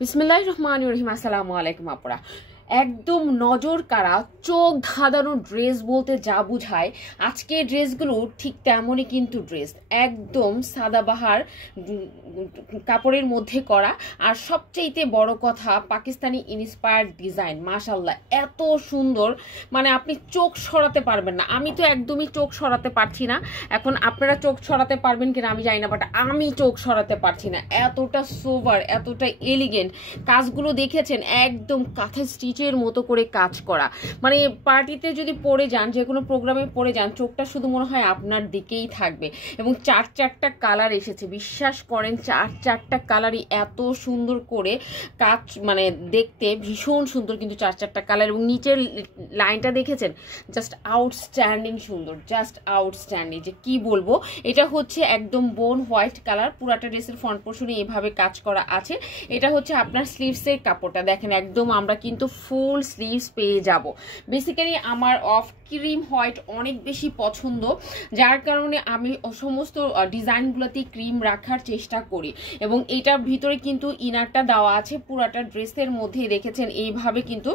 বিসমিল্লাহির রহমানির রহিম। আসসালামু আলাইকুম আপুরা। একদম নজর কাড়া চোখ ধাঁধানো ড্রেস বলতে যা বুঝায় আজকে ড্রেসগুলো ঠিক তেমনই কিন্তু ড্রেস একদম সাদাবাহার কাপড়ের মধ্যে করা। আর সবচেয়ে বড় কথা পাকিস্তানি ইন্সপায়ার্ড ডিজাইন। মাশাল্লাহ এত সুন্দর, মানে আপনি চোখ সরাতে পারবেন না। আমি তো একদমই চোখ সরাতে পারছি না। এখন আপনারা চোখ সরাতে পারবেন কিনা আমি জানি না, বাট আমি চোখ সরাতে পারছি না। এতটা সোভার, এতটা এলিগেন্ট। কাজগুলো দেখেছেন একদম কাঁথা স্টিচের মতো করে কাজ করা। মানে পার্টিতে যদি পরে যান, যে কোনো প্রোগ্রামে পরে যান, চোখটা শুধু মনে হয় আপনার দিকেই থাকবে। এবং চারটা কালার এসেছে, বিশ্বাস করেন চারটা কালারই এত সুন্দর করে কাজ, মানে দেখতে ভীষণ সুন্দর কিন্তু চারটা কালার। এবং নিচের লাইনটা দেখেছেন, জাস্ট আউটস্ট্যান্ডিং সুন্দর, জাস্ট আউটস্ট্যান্ডিং, যে কি বলবো। এটা হচ্ছে একদম বোন হোয়াইট কালার। পুরাটা ড্রেসের ফ্রন্ট পোর্শনে এভাবে কাজ করা আছে। এটা হচ্ছে আপনার স্লিভসের কাপড়টা দেখেন, একদম আমরা কিন্তু ফুল স্লিভস পেয়ে যাব। বেসিক্যালি আমার অফ ক্রিম হোয়াইট অনেক বেশি পছন্দ, যার কারণে আমি সমস্ত ডিজাইনগুলোতে ক্রিম রাখার চেষ্টা করি। এবং এটার ভিতরে কিন্তু ইনারটা দেওয়া আছে পুরাটা ড্রেসের মধ্যে, দেখেছেন এইভাবে কিন্তু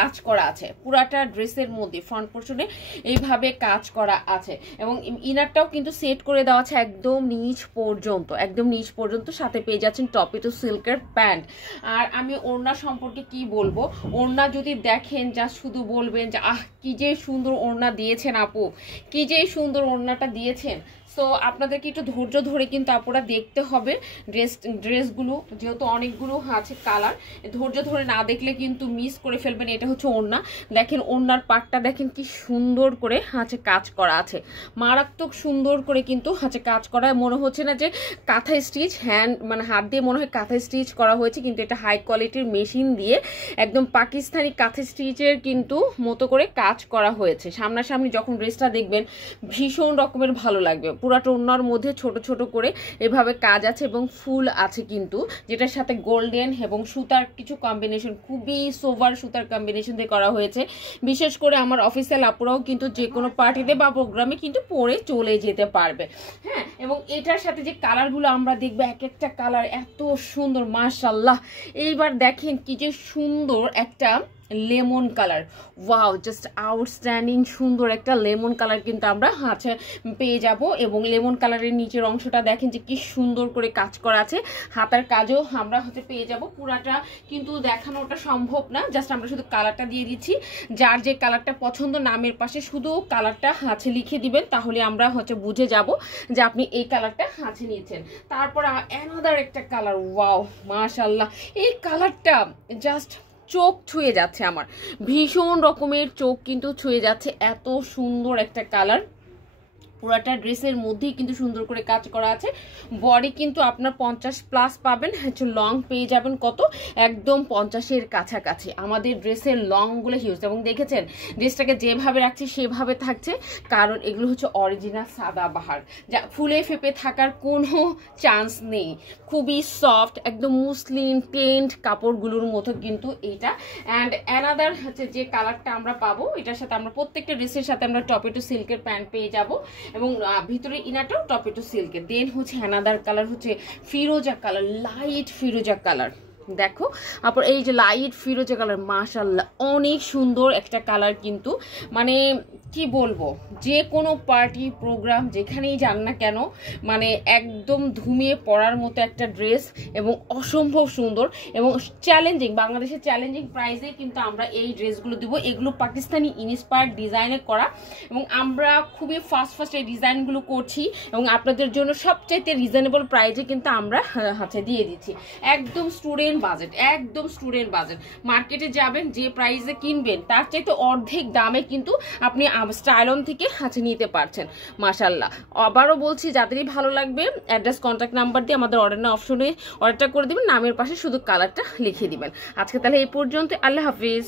কাজ করা আছে। পুরাটা ড্রেসের মধ্যে ফ্রন্ট পোর্শনে এইভাবে কাজ করা আছে। এবং ইনারটাও কিন্তু সেট করে দেওয়া আছে একদম নিচ পর্যন্ত, একদম নিচ পর্যন্ত। সাথে পেয়ে যাচ্ছেন টপেটো সিল্কের প্যান্ট। আর আমি ওড়না সম্পর্কে কি বলবো, ওড়না যদি দেখেন যা শুধু বলবেন যে আহ কি যে সুন্দর ওড়না দিয়েছেন আপু, কি যে সুন্দর ওড়নাটা দিয়েছেন। সো আপনাদেরকে একটু ধৈর্য ধরে কিন্তু আপুরা দেখতে হবে ড্রেসগুলো, যেহেতু অনেকগুলো আছে কালার। ধৈর্য ধরে না দেখলে কিন্তু মিস করে ফেলবেন। এটা হচ্ছে ওড়না, দেখেন ওড়নার পাটটা দেখেন কি সুন্দর করে কাজ করা আছে, মারাত্মক সুন্দর করে কিন্তু কাজ করা। মনে হচ্ছে না যে কাঁথা স্টিচ মানে হাত দিয়ে মনে হয় কাঁথা স্টিচ করা হয়েছে, কিন্তু এটা হাই কোয়ালিটির মেশিন দিয়ে একদম পাকিস্তানি কাঁথা স্টিচের কিন্তু মতো করে কাজ করা হয়েছে। সামনাসামনি যখন ড্রেসটা দেখবেন ভীষণ রকমের ভালো লাগবে। পুরাটা ওড়নার মধ্যে ছোট ছোট করে এভাবে কাজ আছে এবং ফুল আছে কিন্তু, যেটার সাথে গোল্ডেন এবং সুতার কিছু কম্বিনেশন, খুবই সোভার সুতার কম্বিনেশন দিয়ে করা হয়েছে। বিশেষ করে আমার অফিসিয়াল আপুরাও কিন্তু যে কোনো পার্টিতে বা প্রোগ্রামে কিন্তু পরে চলে যেতে পারবে। হ্যাঁ, এবং এটার সাথে যে কালারগুলো আমরা দেখবো, এক একটা কালার এত সুন্দর মাশাআল্লাহ। এইবার দেখেন কি যে সুন্দর একটা lemon colour, wow, just outstanding সুন্দর একটা লেমন কালার কিন্তু আমরা পেয়ে যাব। এবং লেমন কালারের নিচের অংশটা দেখেন যে কি সুন্দর করে কাজ করা আছে। হাতার কাজও আমরা পেয়ে যাব। পুরাটা কিন্তু দেখানোটা সম্ভব না, জাস্ট আমরা শুধু কালারটা দিয়ে দিচ্ছি। যার যে কালারটা পছন্দ নামের পাশে শুধু কালারটা লিখে দিবেন, তাহলে আমরা বুঝে যাব যে আপনি এই কালারটা নিয়েছেন। তারপর অ্যানাদার একটা কালার, ওয়াও মাশাআল্লাহ, এই কালারটা জাস্ট চোখ ছুঁয়ে যাচ্ছে আমার, ভীষণ রকমের চোখ কিন্তু ছুঁয়ে যাচ্ছে। এত সুন্দর একটা কালার, পুরাটা ড্রেসের মধ্যেই কিন্তু সুন্দর করে কাজ করা আছে। বডি কিন্তু আপনার 50+ পাবেন, লং পেয়ে যাবেন কত, একদম 50-এর কাছাকাছি। আমাদের ড্রেসের লংগুলো হিউজ। এবং দেখেছেন ড্রেসটাকে যেভাবে রাখছি সেভাবে থাকছে, কারণ এগুলো হচ্ছে অরিজিনাল সাদাবাহার, যা ফুলে ফেপে থাকার কোনো চান্স নেই। খুবই সফট, একদম মুসলিম টেন্ট কাপড়গুলোর মতো কিন্তু এইটা। অ্যান্ড অ্যানাদার যে কালারটা আমরা পাবো, এটার সাথে আমরা প্রত্যেকটা ড্রেসের সাথে আমরা টপেটো সিল্কের প্যান্ট পেয়ে যাবো। এবং ভিতরে ইনারটাও টপেটো সিল্কের। দেন হচ্ছে অ্যানাদার কালার হচ্ছে ফিরোজা কালার, লাইট ফিরোজা কালার। দেখো তারপর এই যে লাইট ফিরোজা কালার, মাশাআল্লাহ অনেক সুন্দর একটা কালার কিন্তু, মানে কি বলবো, যে কোনো পার্টি প্রোগ্রাম যেখানেই যান না কেন, মানে একদম ধুমিয়ে পড়ার মতো একটা ড্রেস এবং অসম্ভব সুন্দর এবং চ্যালেঞ্জিং। বাংলাদেশের চ্যালেঞ্জিং প্রাইসে কিন্তু আমরা এই ড্রেসগুলো দেবো। এগুলো পাকিস্তানি ইন্সপায়ার্ড ডিজাইনে করা এবং আমরা খুবই ফাস্ট এই ডিজাইনগুলো করছি এবং আপনাদের জন্য সবচাইতে রিজনেবল প্রাইসে কিন্তু আমরা দিয়ে দিচ্ছি। একদম স্টুডেন্ট বাজেট, একদম স্টুডেন্ট বাজেট। মার্কেটে যাবেন যে প্রাইসে কিনবেন তার চাইতে অর্ধেক দামে কিন্তু আপনি স্টাইলন থেকে নিতে পারছেন। মাশাআল্লাহ, আবারও বলছি যাদেরই ভালো লাগবে অ্যাড্রেস কন্ট্যাক্ট নাম্বার দিয়ে আমাদের অর্ডার অপশনে অর্ডারটা করে দিবেন, নামের পাশে শুধু কালারটা লিখে দিবেন। আজকে তাহলে এই পর্যন্ত, আল্লাহ হাফিজ।